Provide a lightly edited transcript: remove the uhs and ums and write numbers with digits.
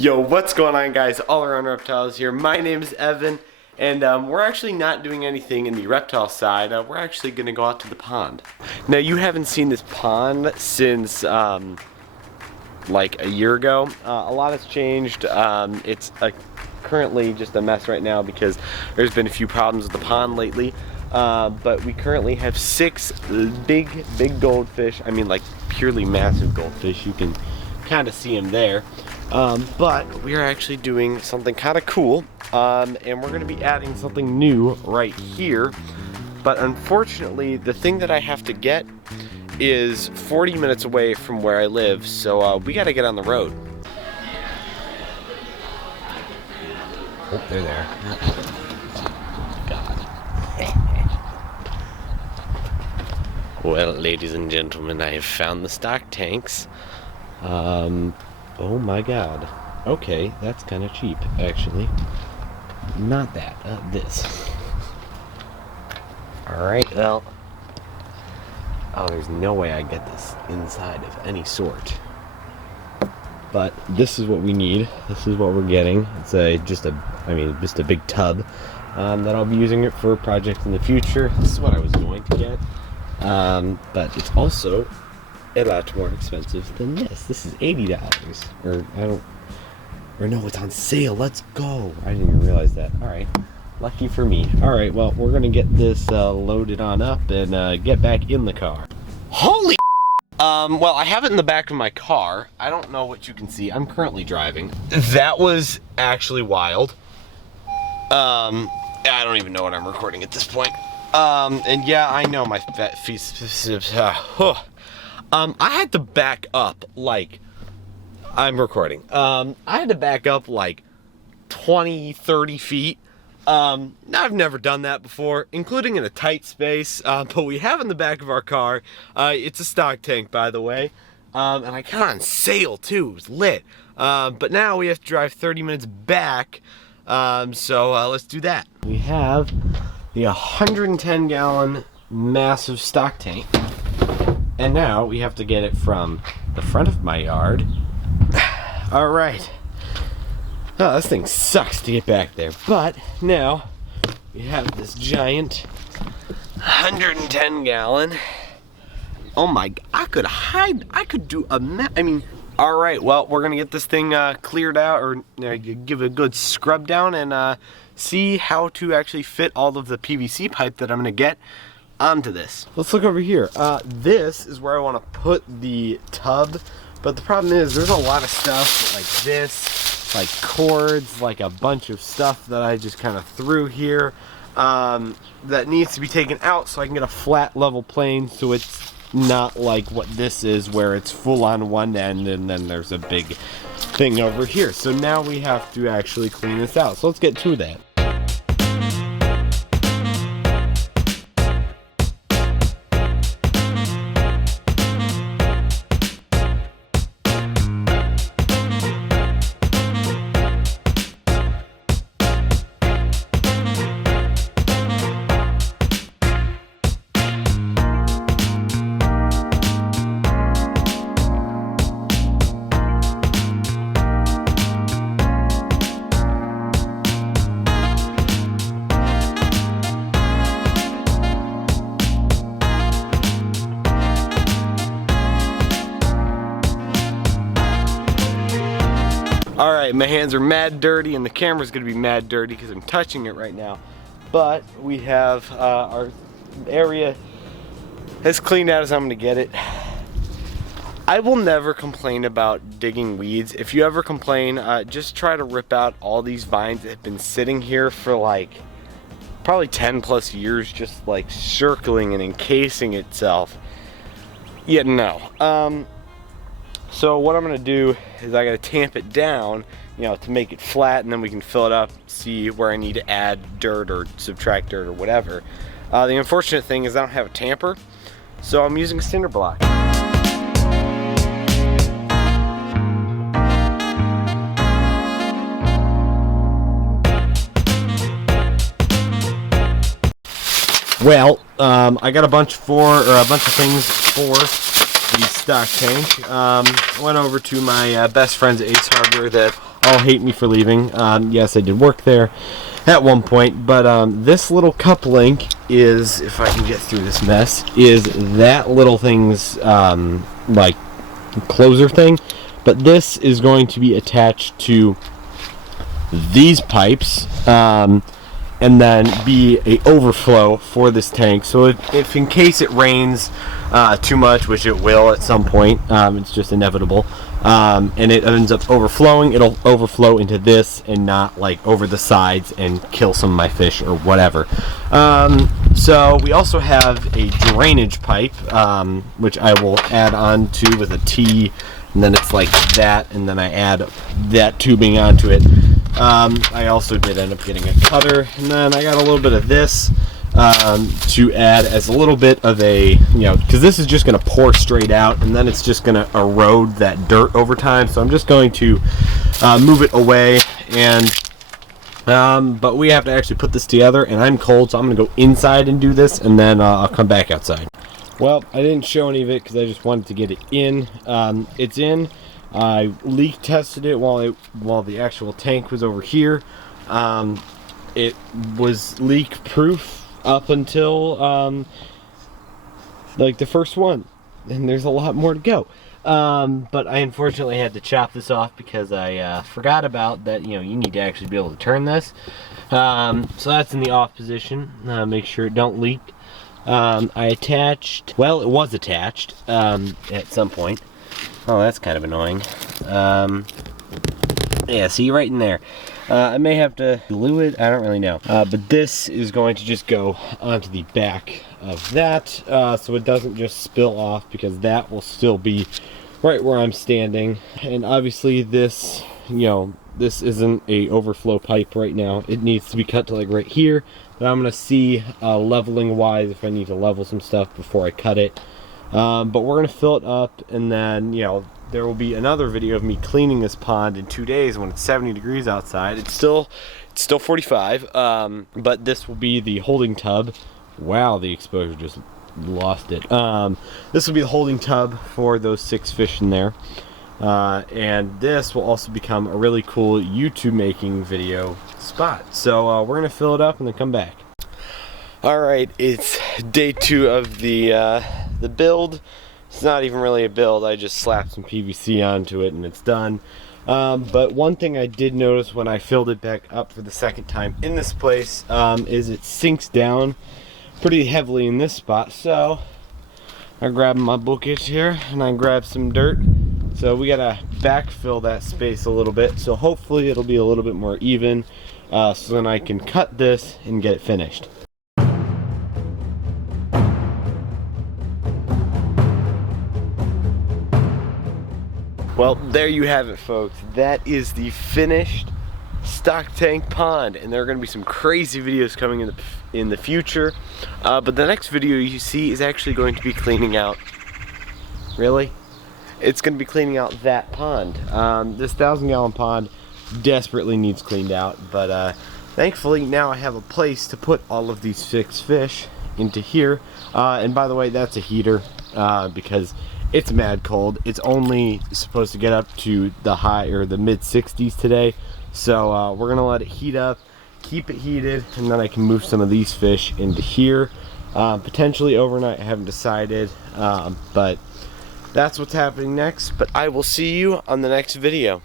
Yo, what's going on, guys? All Around Reptiles here. My name is Evan, and we're actually not doing anything in the reptile side. We're actually going to go out to the pond. Now, you haven't seen this pond since like a year ago. A lot has changed. It's currently just a mess right now because there's been a few problems with the pond lately. But we currently have 6 big goldfish. I mean, like purely massive goldfish. You can kind of see them there. But we are actually doing something kind of cool, and we're going to be adding something new right here. But unfortunately, the thing that I have to get is 40 minutes away from where I live, so we got to get on the road. Oh, they're there. God. Well, ladies and gentlemen, I have found the stock tanks. Oh my god. Okay, that's kind of cheap, actually. Not that, this. Alright, well. Oh, there's no way I get this inside of any sort. But this is what we need. This is what we're getting. It's just a big tub that I'll be using it for projects in the future. This is what I was going to get. But it's also a lot more expensive than this. This is $80, or no, it's on sale. Let's go. I didn't even realize that. All right, lucky for me. All right, well, we're gonna get this loaded on up and get back in the car. Holy well, I have it in the back of my car. I don't know what you can see. I'm currently driving. That was actually wild. I don't even know what I'm recording at this point. And yeah, I know my fat feet. I had to back up like, I'm recording. I had to back up like 20, 30 feet. I've never done that before, including in a tight space, but we have in the back of our car. It's a stock tank, by the way. And I got on sale too, it was lit. But now we have to drive 30 minutes back, so let's do that. We have the 110 gallon massive stock tank. And now we have to get it from the front of my yard. All right. Oh, this thing sucks to get back there. But now we have this giant 110 gallon. Oh my, I could do a all right, well, we're gonna get this thing cleared out, or give it a good scrub down and see how to actually fit all of the PVC pipe that I'm gonna get onto this. Let's look over here. This is where I want to put the tub, but the problem is there's a lot of stuff like this, like cords, like a bunch of stuff that I just kind of threw here that needs to be taken out so I can get a flat level plane, so it's not like what this is where it's full on one end and then there's a big thing over here. So now we have to actually clean this out. So let's get to that. Alright, my hands are mad dirty and the camera's gonna be mad dirty because I'm touching it right now. But we have our area as cleaned out as I'm gonna get it. I will never complain about digging weeds. If you ever complain, just try to rip out all these vines that have been sitting here for like probably 10 plus years, just like circling and encasing itself. Yeah, no. So what I'm gonna do is I gotta tamp it down, to make it flat, and then we can fill it up, see where I need to add dirt or subtract dirt or whatever. The unfortunate thing is I don't have a tamper, so I'm using a cinder block. Well, I got a bunch of things for the stock tank. Went over to my best friend's Ace Hardware that all hate me for leaving. Yes, I did work there at one point, but this little cup link is, if I can get through this mess, is that little thing's like closer thing. But this is going to be attached to these pipes, and then be a overflow for this tank. So if in case it rains too much, which it will at some point, it's just inevitable, and it ends up overflowing, it'll overflow into this and not like over the sides and kill some of my fish or whatever. So we also have a drainage pipe, which I will add on to with a T, and then it's like that, and then I add that tubing onto it. I also did end up getting a cutter, and then I got a little bit of this to add as a little bit of a, because this is just going to pour straight out, and then it's just going to erode that dirt over time. So I'm just going to move it away, and but we have to actually put this together, and I'm cold, so I'm going to go inside and do this, and then I'll come back outside. Well, I didn't show any of it because I just wanted to get it in. It's in. I leak tested it while the actual tank was over here. It was leak proof up until like the first one, and there's a lot more to go. But I unfortunately had to chop this off because I forgot about that. You need to actually be able to turn this. So that's in the off position. Make sure it don't leak. I attached. Well, it was attached at some point. Oh, that's kind of annoying. Yeah, see right in there. I may have to glue it, I don't really know. But this is going to just go onto the back of that, so it doesn't just spill off, because that will still be right where I'm standing. And obviously this, this isn't a overflow pipe right now. It needs to be cut to like right here. But I'm gonna see leveling wise if I need to level some stuff before I cut it. But we're gonna fill it up, and then there will be another video of me cleaning this pond in 2 days when it's 70 degrees outside. It's still 45, but this will be the holding tub. Wow, the exposure just lost it. This will be the holding tub for those 6 fish in there, and this will also become a really cool YouTube making video spot. So we're gonna fill it up and then come back. All right, it's day 2 of the build. It's not even really a build, I just slapped some PVC onto it and it's done. But one thing I did notice when I filled it back up for the second time in this place is it sinks down pretty heavily in this spot. So I grabbed my bucket here and I grabbed some dirt. So we gotta backfill that space a little bit. So hopefully it'll be a little bit more even, so then I can cut this and get it finished. Well, there you have it, folks. That is the finished stock tank pond, and there are going to be some crazy videos coming in the future. But the next video you see is actually going to be cleaning out. Really? It's going to be cleaning out that pond. This 1,000-gallon pond desperately needs cleaned out, but thankfully now I have a place to put all of these 6 fish into here. And by the way, that's a heater because it's mad cold. It's only supposed to get up to the high or the mid 60s today. So we're gonna let it heat up, keep it heated, and then I can move some of these fish into here. Potentially overnight, I haven't decided, but that's what's happening next. But I will see you on the next video.